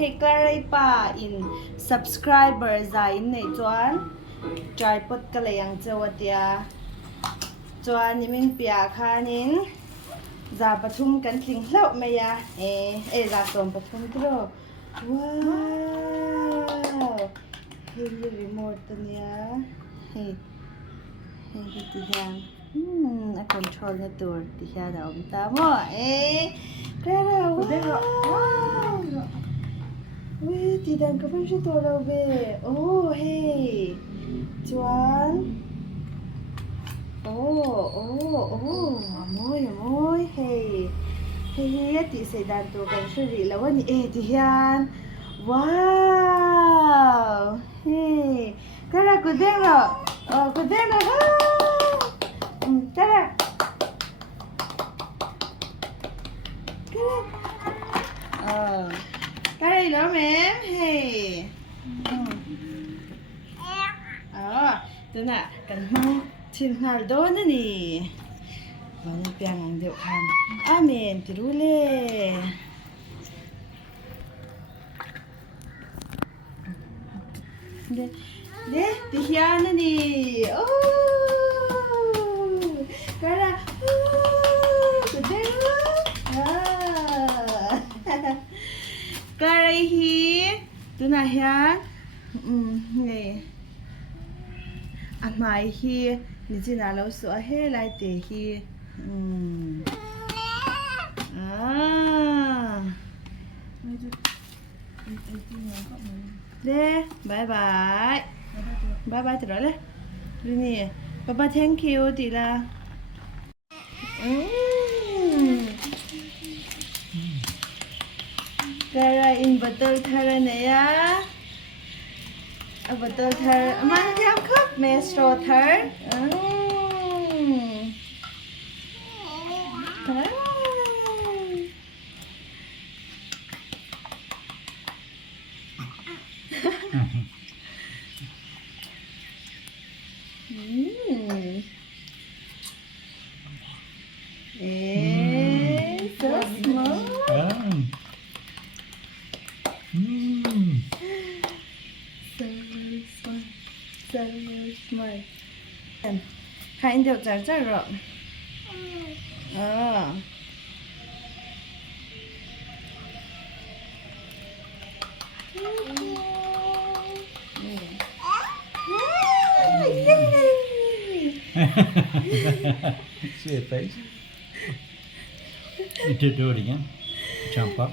hei klarai pa in subscriber za in nei chuan tripod ka leyang chawatia chuan nimin pia khanin za pathum kan tling hlau maya za som pathum tro wow hei remote nia hei ti hian a control na tur ti hian a awm ta mo Clara wow ui ti dan ka phan to lo ve hey chuan amoi hey ti se dan to kan shuri lo ni ti hian wow hey Clara kudero kudero Clara Clara đó mềm hey tôi nè cần mang thiên nào đó nữa nè và nó bèn ăn được ham amen thì đủ lệ để thì hiền nữa nè cái là cái đấy cái này hi tôi nè hiền này anh mai hi你这哪老说嘿来得去đấy bye bye bye bye từ đó đấy đi nè papa thank you thì là cái này inverter thay này á inverter thay mang theo khắp metro thay so small. So smart. Khai đều trả ra rồi. See her face? You did do it again. Jump up.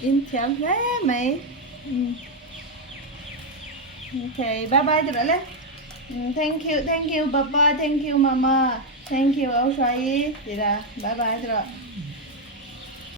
In chậm thế mày. Okay, bye bye tụi nó. Thank you Papa, thank you Mama, thank you Áo Xoay. Vậy là bye bye tụi nó.